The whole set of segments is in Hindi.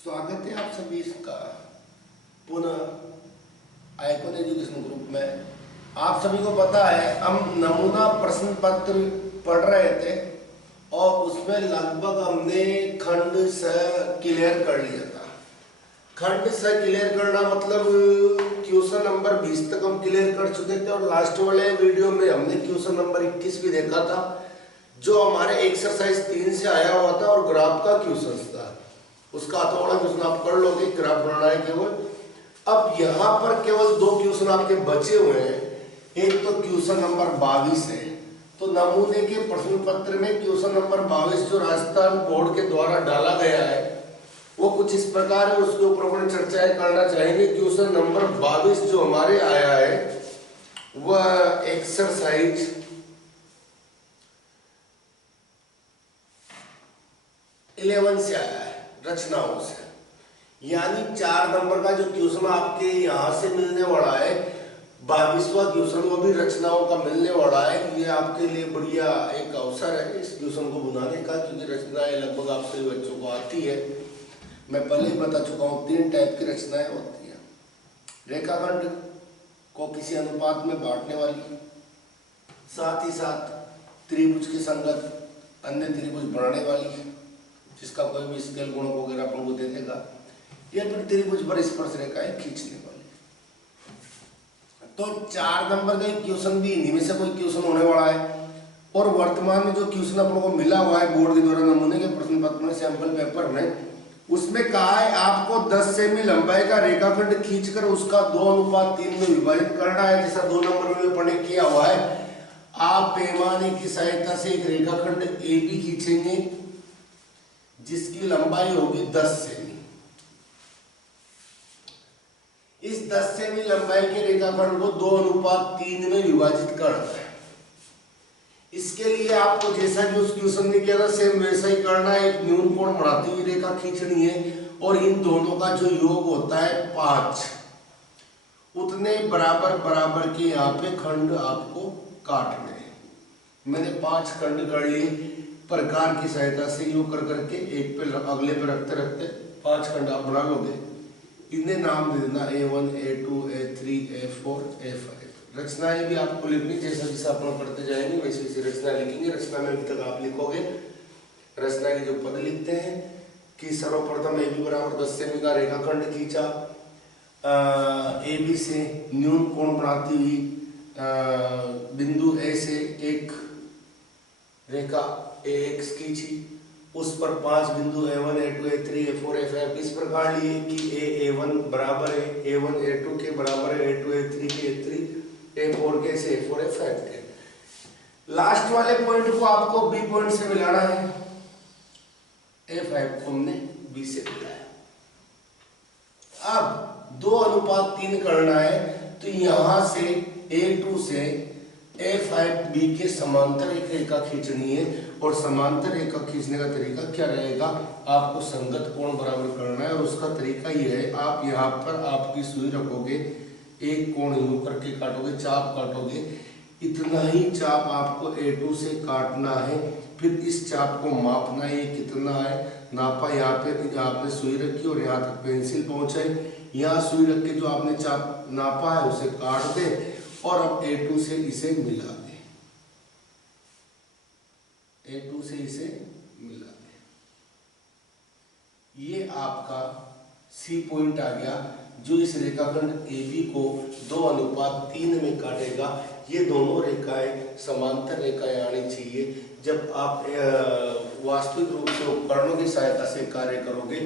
स्वागत है आप सभी का पुनः आइकॉन एजुकेशन ग्रुप में। आप सभी को पता है हम नमूना प्रश्न पत्र पढ़ रहे थे और उसमें लगभग हमने खंड स क्लियर कर लिया था। खंड स क्लियर करना मतलब क्वेश्चन नंबर 20 तक हम क्लियर कर चुके थे और लास्ट वाले वीडियो में हमने क्वेश्चन नंबर 21 भी देखा था जो हमारे एक्सरसाइज 3 से आया हुआ था और ग्राफ का क्वेश्चन था। उसका थोड़ा क्वेश्चन आप कर लोगे, ग्राफ बनाना है केवल। अब यहाँ पर केवल 2 क्वेश्चन आपके बचे हुए हैं। एक तो क्वेश्चन नंबर 22 है। तो नमूने के प्रश्न पत्र में क्वेश्चन नंबर 22 जो राजस्थान बोर्ड के द्वारा डाला गया है वो कुछ इस प्रकार है, उसके ऊपर अपन चर्चाएं करना चाहेंगे। क्वेश्चन नंबर 22 जो हमारे आया है वह एक्सरसाइज 11 से आया है, रचनाओं से। यानी 4 नंबर का जो क्वेश्चन आपके यहां से मिलने वाला है 22वां क्वेश्चन, वो भी रचनाओं का मिलने वाला है। ये आपके लिए बढ़िया एक अवसर है इस क्वेश्चन को बनाने का, क्योंकि रचनाएं लगभग आप सभी बच्चों को आती है। मैं पहले ही बता चुका हूँ 3 टाइप की रचनाएं होती है। रेखाखंड को किसी अनुपात में बांटने वाली, साथ ही साथ त्रिभुज के संगत अन्य त्रिभुज बनाने वाली जिसका कोई भी स्केल गुणक वगैरह अपन को दे देगा, या फिर त्रिभुज पर स्पर्श रेखाएं खींचने वाली। तो 4 नंबर का क्वेश्चन भी इन्हीं में से कोई क्वेश्चन होने वाला है। और वर्तमान में जो क्वेश्चन अपन को मिला हुआ है बोर्ड के द्वारा नमूने के प्रश्न पत्र में, सैंपल पेपर में, उसमें कहा है आपको 10 सेमी लंबाई का रेखाखंड खींचकर उसका 2:3 में विभाजित करना है। जैसा 2 नंबर में पढ़ने किया हुआ है, आप पैमाने की सहायता से एक रेखाखंड ए बी खींचेंगे जिसकी लंबाई होगी 10 सेमी। इस 10 सेमी लंबाई के रेखाखंड को 2:3 में विभाजित करना है। इसके लिए आपको जैसा कि उस क्वेश्चन में किया था सेम वैसा ही करना है। एक न्यून कोण बनाती हुई रेखा खींचनी है और इन दोनों का जो योग होता है 5, उतने बराबर बराबर के यहाँ पे खंड आपको काटने हैं। मैंने 5 खंड कर लिए प्रकार की सहायता से, यूं कर करके एक पे अगले पे रखते रखते 5 खंड आप बना लोगे। इन्हें नाम दे देना A1, A2, A3, A4, A5। रचनाएं भी आपको लिखनी, जैसा जैसा अपन पढ़ते जाएंगे वैसे वैसे रचना लिखेंगे। रचना में अभी तक आप लिखोगे रचना के जो पद लिखते हैं कि सर्वप्रथम ए बी बराबर 10 सेमी का रेखाखंड खींचा, ए बी से न्यून कोण बनाती हुई बिंदु ए से एक रेखा AX खींची, उस पर 5 बिंदु A1, A2, A3, A4, A5 इस प्रकार लिए कि A1 बराबर है A1 A2 के बराबर है, A2 A3 के A3, A4 के से A4 A5 के। लास्ट वाले पॉइंट को आपको B पॉइंट से मिलाना है। A5 को हमने B से मिलाया। अब 2:3 करना है, तो यहां से A2 से A5B के समांतर एक रेखा खींचनी है। और समांतर रेखा खींचने का तरीका क्या रहेगा, आपको संगत कोण बराबर करना है। और उसका तरीका ये है, आप यहाँ पर आपकी सुई रखोगे, एक कोण यूं करके काटोगे, चाप काटोगे, इतना ही चाप आपको A2 से काटना है। फिर इस चाप को मापना है, ये कितना है नापा, यहाँ पे सुई रखी और यहाँ तक पेंसिल पहुंचाई। यहाँ सुई रख के जो आपने चाप नापा है उसे काट दे और अब A2 से इसे मिला दे, A2 से इसे मिला दे। ये आपका C पॉइंट आ गया जो इस रेखाखंड AB को 2:3 में काटेगा। ये दोनों रेखाएं समांतर रेखाएं आनी चाहिए। जब आप वास्तविक रूप से उपकरणों की सहायता से कार्य करोगे,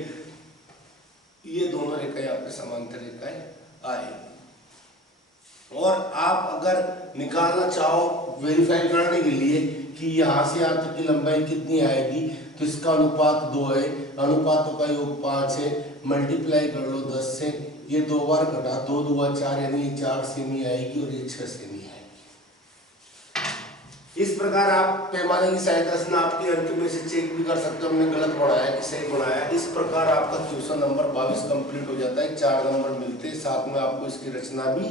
ये दोनों रेखाएं आपके समांतर रेखाएं आएगी। और आप अगर निकालना चाहो वेरीफाई करने के लिए कि यहाँ से यहाँ तक की लंबाई कितनी आएगी, तो इसका अनुपात 2 है, अनुपातों का योग 5 है, मल्टीप्लाई कर लो 10 से, ये 2 बार घटा, 2 दूना 4 यानी 4 सेमी आएगी और ये 6 सेमी आएगी। इस प्रकार आप पैमाने की सहायता से नाप के अंक में से चेक भी कर सकते हो हमने गलत बनाया कि सही बनाया। इस प्रकार आपका क्वेश्चन नंबर 22 कंप्लीट हो जाता है। 4 नंबर मिलते हैं, साथ में आपको इसकी रचना भी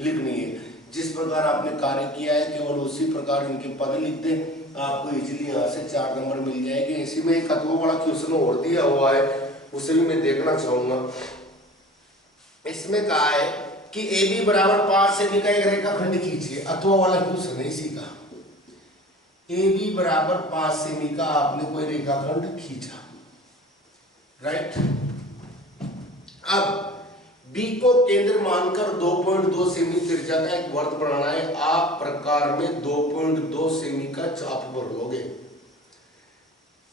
लिखनी है। जिस प्रकार आपने कार्य किया है केवल उसी प्रकार इनके पद लिख दें, आपको इजीली यहाँ से 4 नंबर मिल जाएंगे। इसी में एक अथवा बड़ा क्वेश्चन और दिया हुआ है उसे भी मैं देखना चाहूंगा। इसमें कहा है कि ए बी बराबर 5 सेमी का एक रेखाखंड खींचिए, अथवा वाला क्वेश्चन है इसी का। ए बी बराबर 5 सेमी का आपने कोई रेखाखंड खींचा, राइट। अब बी को केंद्र मानकर 2.2 सेमी त्रिज्या का एक वर्त बनाना है। आप प्रकार में 2.2 सेमी का चाप भर लोगे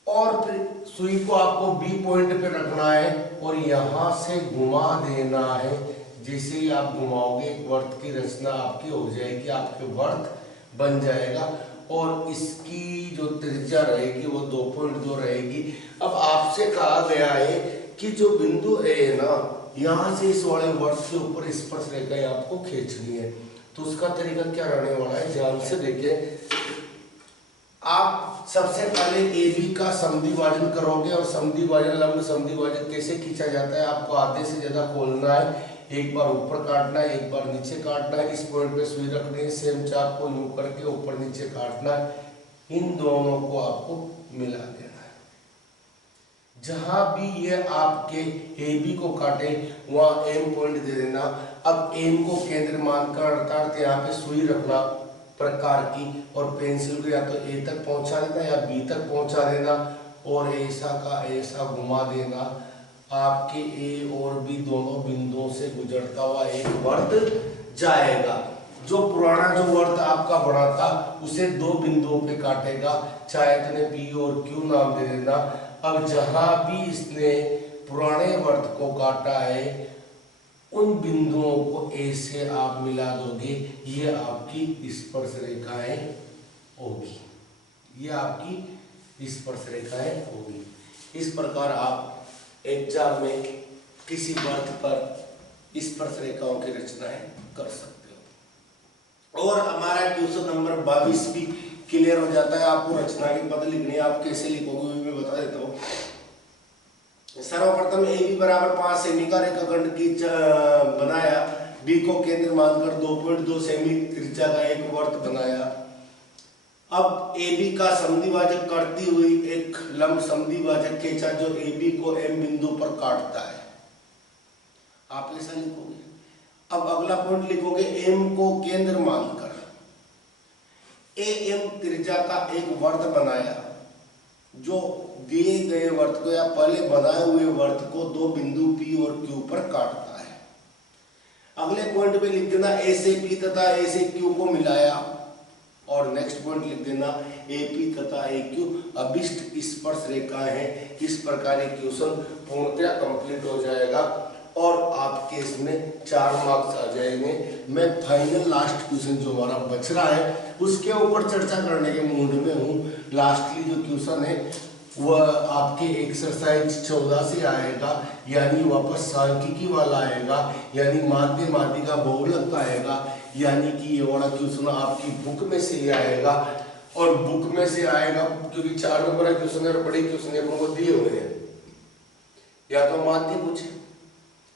और फिर सुई को आपको बी पॉइंट पे रखना है और यहां से घुमा देना है। जैसे ही आप घुमाओगे एक वर्त की रचना आपकी हो जाएगी, आपके वर्त बन जाएगा और इसकी जो त्रिज्या रहेगी वो 2.2 रहेगी। अब आपसे कहा गया है कि जो बिंदु ए है ना, यहां से इस वाले वर्त के ऊपर स्पर्श रेखा आपको खींचनी है। तो उसका तरीका क्या रहने वाला है, ध्यान से देखिए। आप सबसे पहले ए बी का समद्विभाजन करोगे और समद्विभाजन लंब समद्विभाजन कैसे खींचा जाता है आपको आधे से ज्यादा खोलना है। एक बार ऊपर काटना है, एक बार नीचे काटना है। इस पॉइंट पे सुई रखनी है, सेम चाप को यूं करके ऊपर नीचे काटना है। इन दोनों को आपको मिला देना है। जहां भी ये आपके ए बी को काटे वहां एम पॉइंट दे देना। अब एम को केंद्र मानकर अर्थात यहाँ पे सुई रखना प्रकार की और पेंसिल को या तो ए तक पहुंचा देना या बी तक पहुंचा देना और ऐसा का ऐसा घुमा देना। आपके ए और बी दोनों बिंदुओं से गुजरता हुआ एक वर्त जाएगा। जो पुराना जो वर्त आपका बना था उसे दो बिंदुओं पे काटेगा, चाहे तो पी और क्यू नाम दे देना। अब जहां भी इसने पुराने वर्त को काटा है उन बिंदुओं को ए से आप मिला दोगे, ये आपकी स्पर्श रेखाएं होगी। ये आपकी स्पर्श रेखाएं होगी। इस प्रकार आप एग्जाम में किसी वर्त पर स्पर्श रेखाओं की रचनाएं कर सकते हो। और हमारा क्वेश्चन नंबर 22 भी क्लियर हो जाता है। आपको रचना के पद लिखने हैं, आप कैसे लिखोगे मैं बता देता हूँ। सर्वप्रथम ए बी बराबर 5 सेमी का रेखाखंड की बनाया। बी को केंद्र मानकर 2.2 सेमी त्रिज्या का एक वर्त बनाया। अब ए बी का समद्विभाजक करती हुई एक लंब समद्विभाजक खींचा जो ए बी को एम बिंदु पर काटता है। आप ऐसा लिखोगे। अब अगला पॉइंट लिखोगे एम को केंद्र मानकर ए एम त्रिज्या का एक वर्त बनाया जो दिए गए वर्त को या पहले बनाए हुए वर्त को दो बिंदु पी और क्यू पर काटता है। अगले पॉइंट पे लिख देना ए से पी तथा ए से क्यू को मिलाया और नेक्स्ट पॉइंट लिख देना ए पी तथा ए क्यू अभिष्ट स्पर्श रेखाएं हैं। इस प्रकार ये क्वेश्चन पूर्णतया कंप्लीट हो जाएगा और आपके इसमें 4 मार्क्स आ जाएंगे। मैं फाइनल लास्ट क्वेश्चन जो हमारा बच रहा है उसके ऊपर चर्चा करने के मूड में हूँ। लास्टली जो क्वेश्चन है वह आपके एक्सरसाइज 14 से आएगा, यानी वापस सांख्यिकी वाला आएगा, यानी माध्य माध्यिका बहुलक का आएगा, यानी कि ये वाला क्वेश्चन आपकी बुक में से ही आएगा। और बुक में से आएगा क्योंकि 4 नंबर का क्वेश्चन है, बड़े क्वेश्चन अपन को दिए हुए हैं। या तो माध्य पूछे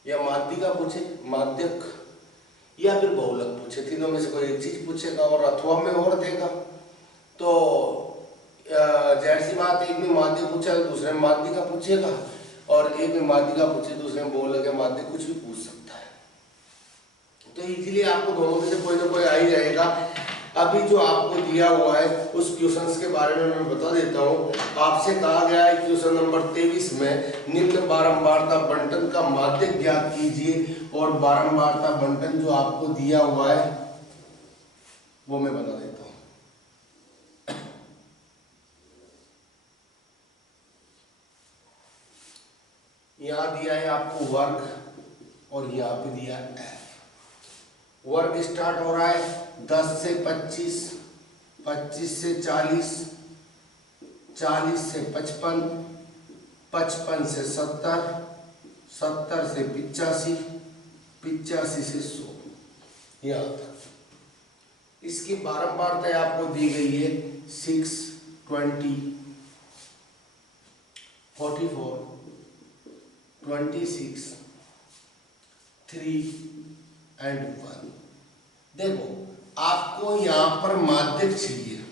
या माध्यिका पूछे, माध्यक या फिर बहुलक पूछे, तीनों में से कोई एक चीज पूछेगा और अथवा में और देगा। तो जाहिर सी बात, एक में माध्य पूछा दूसरे में माध्यिका पूछेगा और एक में माध्यिका पूछे दूसरे में बहुलक या माध्य कुछ भी पूछ सकता है। तो इजीली आपको दोनों में से कोई ना कोई आ ही जाएगा। अभी जो आपको दिया हुआ है उस क्वेश्चंस के बारे में मैं बता देता हूँ। आपसे कहा गया है क्वेश्चन नंबर 23 में निम्न बारंबारता बंटन का माध्यक ज्ञात कीजिए और बारंबारता बंटन जो आपको दिया हुआ है वो मैं बता देता हूँ। यहाँ दिया है आपको वर्ग और यहाँ पे दिया है एफ। वर्ग स्टार्ट हो रहा है 10 से 25, 25 से 40, 40 से 55, 55 से 70, 70 से 85, 85 से 100 यहाँ तक। इसकी बारंबारता आपको दी गई है 6, 20, 44, 26, 3 एंड 1। देखो आपको यहाँ पर माध्यक चाहिए।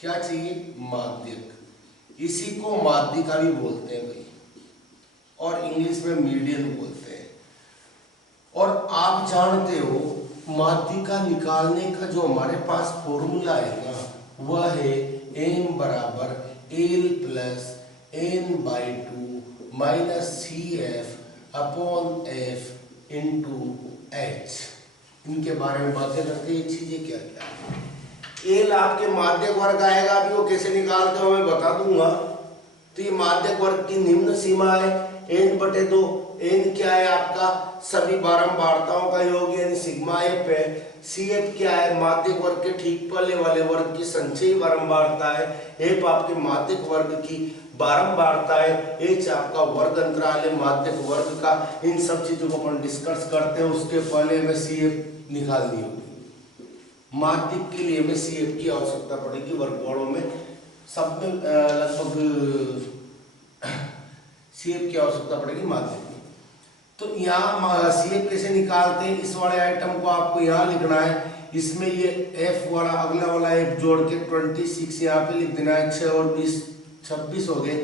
क्या चाहिए? माध्यक। इसी को माध्यिका भी बोलते हैं भाई। और इंग्लिश में मीडियन बोलते हैं। और आप जानते हो माध्यिका निकालने का जो हमारे पास फॉर्मूला है ना, वह है m बराबर l plus n/2 minus CF upon F into H। इनके बारे में बातें करते हैं, ये चीजें क्या क्या। एल आपके माध्यक वर्ग आएगा, अभी वो कैसे निकालते हो मैं बता दूंगा। तो ये माध्यक वर्ग की निम्न सीमा है n/2। n क्या है आपका सभी बारंबारताओं का योग यानी सिग्मा f है। CF क्या है माध्यक वर्ग के ठीक पहले वाले वर्ग की संचयी बारंबारता है। f आपके माध्यक वर्ग की बारंबारता है। h आपका वर्ग अंतराल है माध्यक वर्ग का। इन सब चीजों को अपन डिस्कस करते हैं, उसके पहले हमें CF निकालनी होगी। माध्यक के लिए हमें CF की आवश्यकता पड़ेगी वर्गमूलों में, सब में लगभग CF की आवश्यकता पड़ेगी माध्यक में। तो यहाँ CF कैसे निकालते हैं, इस वाले आइटम को आपको यहाँ लिखना है। इसमें ये F वाला अगला वाला F जोड़ के 26 यहाँ पे लिख देना है। 6 और 20 26 हो गए।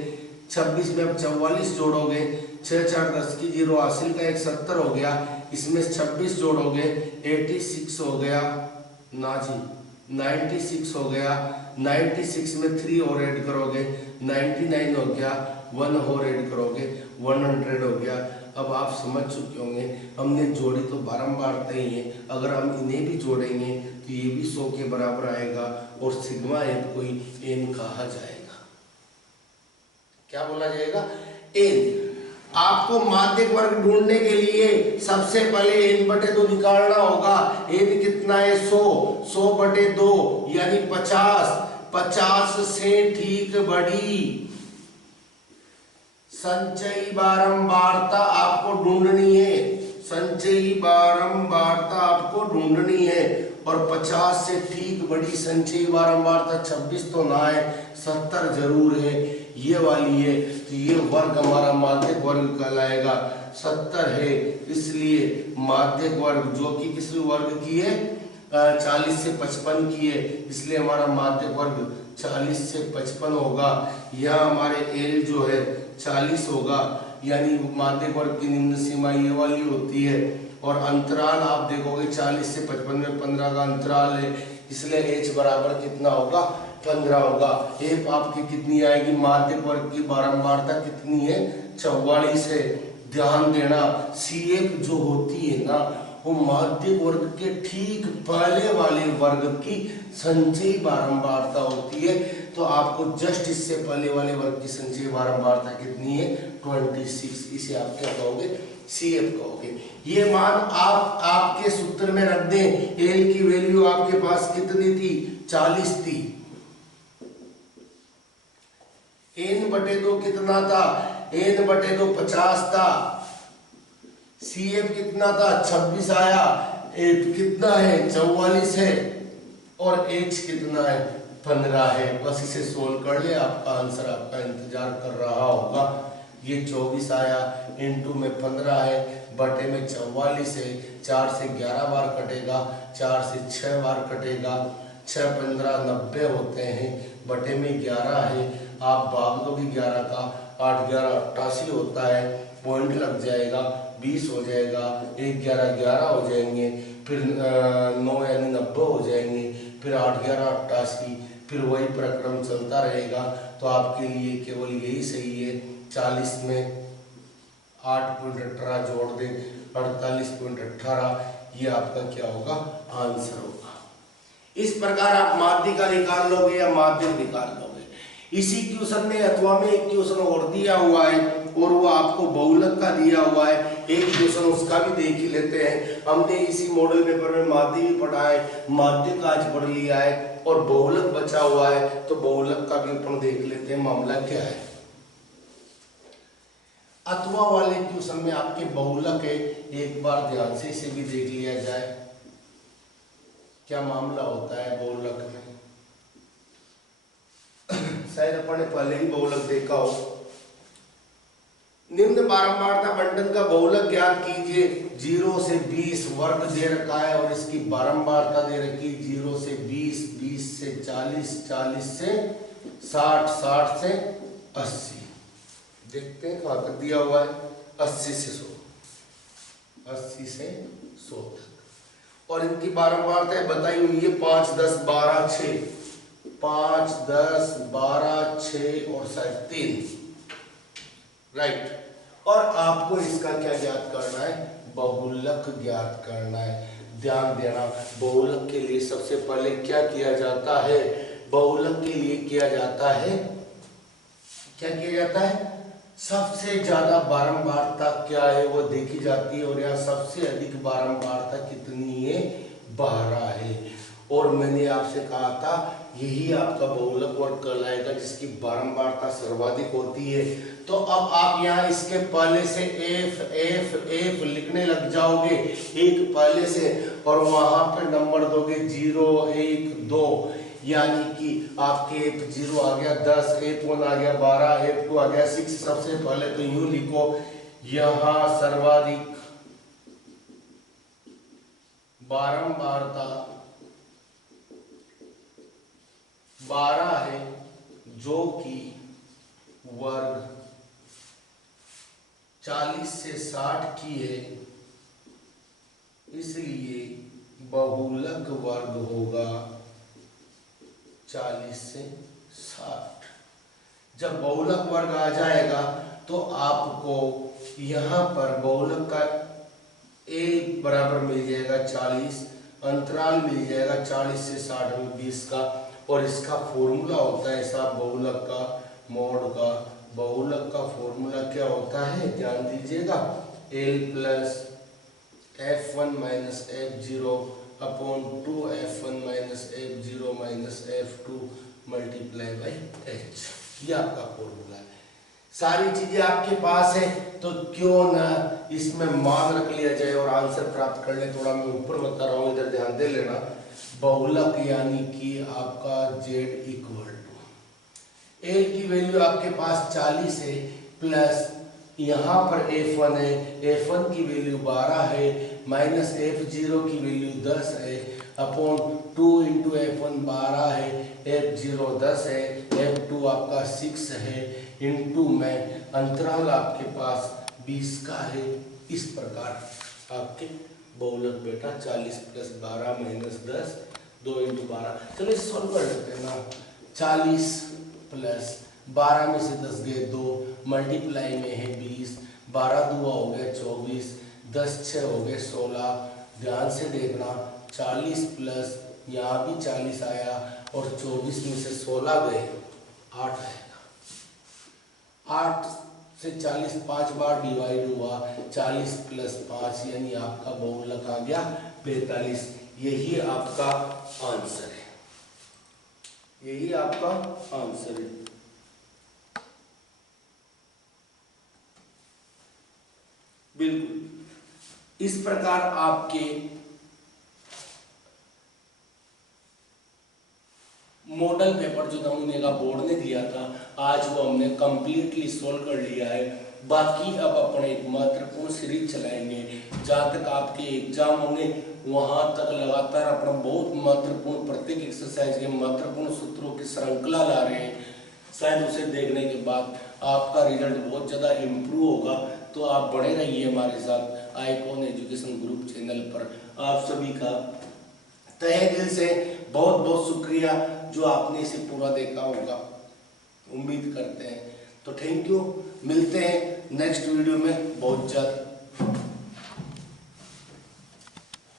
26 में अब 44 जोड़ोगे, 6 4 10 की 0 हासिल का 70 हो गया। इसमें 26 जोड़ोगे 86 हो गया ना जी, 96 हो गया। 96 में 3 और ऐड करोगे 99 हो गया। 1 और ऐड करोगे 100 हो गया। अब आप समझ चुके होंगे हमने जोड़ी तो बारंबारता ही है, अगर हम इन्हें भी जोड़ेंगे तो ये भी 100 के बराबर आएगा और सिग्मा एफ को n कहा जाएगा। क्या बोला जाएगा? n। आपको माध्यक वर्ग ढूंढने के लिए सबसे पहले n/2 निकालना होगा। n कितना है 100/2 यानी 50। 50 से ठीक बड़ी संचयी बारंबारता आपको ढूंढनी है। संचयी बारंबारता आपको ढूंढनी है और 50 से ठीक बड़ी संचयी बारंबारता 26 तो ना है, 70 जरूर है, ये वाली है। तो ये वर्ग हमारा माध्यक वर्ग कहलाएगा। 70 है, इसलिए माध्यक वर्ग जो कि किस वर्ग की है 40 से 55 की है, इसलिए हमारा माध्यक वर्ग 40 से 55 होगा। यहाँ हमारे L जो है 40 होगा, यानी माध्यक वर्ग की निम्न सीमा ये वाली होती है। और अंतराल आप देखोगे 40 से 55 में 15 का अंतराल है, इसलिए H बराबर कितना होगा 15 होगा। F आपकी कितनी आएगी, माध्यक वर्ग की बारंबारता कितनी है 44 है। ध्यान देना CF जो होती है ना वो माध्यक वर्ग के ठीक पहले वाले वर्ग की संचयी बारंबारता होती है। तो आपको जस्ट इससे पहले वाले वर्ग की संचयी बारंबारता कितनी है 26। इसे आप क्या कहोगे CF कहोगे। ये मान आप आपके सूत्र में रख दें। L की वैल्यू आपके पास कितनी थी 40 थी। n/2 कितना था n/2 50 था। CF कितना था 26 आया। F कितना है 44 है और H कितना है 15 है। बस इसे सोल्व कर ले, आपका आंसर आपका इंतजार कर रहा होगा। ये 24 आया, इनटू में 15 है, बटे में 44 है। 4 से 11 बार कटेगा, 4 से 6 बार कटेगा। 6 15 90 होते हैं, बटे में 11 है। आप भाग दोगे 11 का, 8 11 88 होता है। पॉइंट लग जाएगा, 20 हो जाएगा। 1 11 11 हो जाएंगे, फिर 9 यानी 90 हो जाएंगे, फिर 8 11 88, फिर वही प्रक्रम चलता रहेगा। तो आपके लिए केवल यही सही है। 40 में 8.18 जोड़ दें 48.18, ये आपका क्या होगा आंसर होगा। इस प्रकार आप माध्यिका निकाल लोगे या माध्यक निकाल लोगे। इसी क्वेश्चन में अथवा में एक क्वेश्चन और दिया हुआ है और वो आपको बहुलक का दिया हुआ है। एक क्वेश्चन उसका भी देख ही लेते हैं। हमने इसी मॉडल पेपर में माध्यक भी पढ़ा है, माध्यक आज पढ़ लिया है और बहुलक बचा हुआ है, तो बहुलक का भी अपन देख लेते हैं मामला क्या है। अथवा वाले क्वेश्चन में आपके बहुलक है, एक बार ध्यान से इसे भी देख लिया जाए क्या मामला होता है बहुलक में। शायद अपन ने पहले ही बहुलक देखा हो। निम्न बारंबारता बंटन का बहुलक ज्ञात कीजिए। 0 से 20 वर्ग दे रखा है और इसकी बारंबारता दे रखी 0 से 20, 20 से 40, 40 से 60, 60 से 80। देखते हैं कहाँ तक दिया हुआ है, 80 से 100, 80 से 100 तक। और इनकी बारंबारता बताई हुई है 5, 10, 12, 6, 5, 10, 12, 6 और 3, राइट। और आपको इसका क्या ज्ञात करना है, बहुलक ज्ञात करना है। ध्यान देना, बहुलक के लिए सबसे पहले क्या किया जाता है, बहुलक के लिए किया जाता है, क्या किया जाता है, सबसे ज्यादा बारंबारता क्या है वो देखी जाती है। और यहाँ सबसे अधिक बारंबारता कितनी है, 12 है। और मैंने आपसे कहा था यही आपका बहुलक वर्ग कहलाएगा जिसकी बारंबारता सर्वाधिक होती है। तो अब आप यहाँ इसके पहले से एफ एफ एफ लिखने लग जाओगे, एक पहले से, और वहां पे नंबर दोगे 0, 1, 2, यानी कि आपके F0 आ गया 10, F1 आ गया 12, F2 आ गया 6। सबसे पहले तो यूं लिखो, यहां सर्वाधिक बारंबारता 12 है, जो कि वर्ग 40 से 60 की है, इसलिए बहुलक वर्ग होगा 40 से 60। जब बहुलक वर्ग आ जाएगा तो आपको यहाँ पर बहुलक का a बराबर मिल जाएगा 40, अंतराल मिल जाएगा 40 से 60 में 20 का। और इसका फॉर्मूला होता है साहब बहुलक का, मोड का। बहुलक का फॉर्मूला क्या होता है, ध्यान दीजिएगा, L plus F1 minus F0 upon 2F1 minus F0 minus F2 multiply by H। ये आपका फॉर्मूला है। सारी चीजें आपके पास है तो क्यों ना इसमें मान रख लिया जाए और आंसर प्राप्त कर ले। थोड़ा मैं ऊपर बता रहा हूँ, इधर ध्यान दे लेना। बहुलक यानी कि आपका Z इक्वल टू L की वैल्यू आपके पास 40 है, प्लस यहाँ पर F1 है, F1 की वैल्यू 12 है, माइनस F0 की वैल्यू 10 है, अपॉन 2 इंटू F1 12 है, F0 10 है, F2 आपका 6 है, इंटू में अंतराल आपके पास 20 का है। इस प्रकार आपके बहुलक बेटा 40 प्लस 12 माइनस 10, 2 इंटू 12। चलो इसे सॉल्व कर लेते हैं ना। 40 प्लस 12 में से 10 गए 2, मल्टीप्लाई में है 20, 12 दूआ हो गया 24, 10 6 हो गए 16। ध्यान से देखना, 40 प्लस यहाँ भी 40 आया और 24 में से 16 गए 8 आएगा। 8 से 40 5 बार डिवाइड हुआ, 40 प्लस 5 यानी आपका बहुलक आ गया 45। यही आपका आंसर है, यही आपका आंसर है। बिल्कुल इस प्रकार आपके मॉडल पेपर जो नमूने का बोर्ड ने दिया था, आज वो हमने कंप्लीटली सोल्व कर लिया है। बाकी अब अपने एक महत्वपूर्ण सीरीज चलाएंगे। जहाँ तक आपके एग्जाम होंगे वहां तक लगातार अपना बहुत महत्वपूर्ण प्रत्येक एक्सरसाइज के महत्वपूर्ण सूत्रों की श्रृंखला ला रहे हैं। शायद उसे देखने के बाद आपका रिजल्ट बहुत ज़्यादा इम्प्रूव होगा। तो आप बने रहिए हमारे साथ आईकॉन एजुकेशन ग्रुप चैनल पर। आप सभी का तहे दिल से बहुत बहुत शुक्रिया जो आपने इसे पूरा देखा होगा, उम्मीद करते हैं। तो थैंक यू, मिलते हैं नेक्स्ट वीडियो में बहुत जल्द।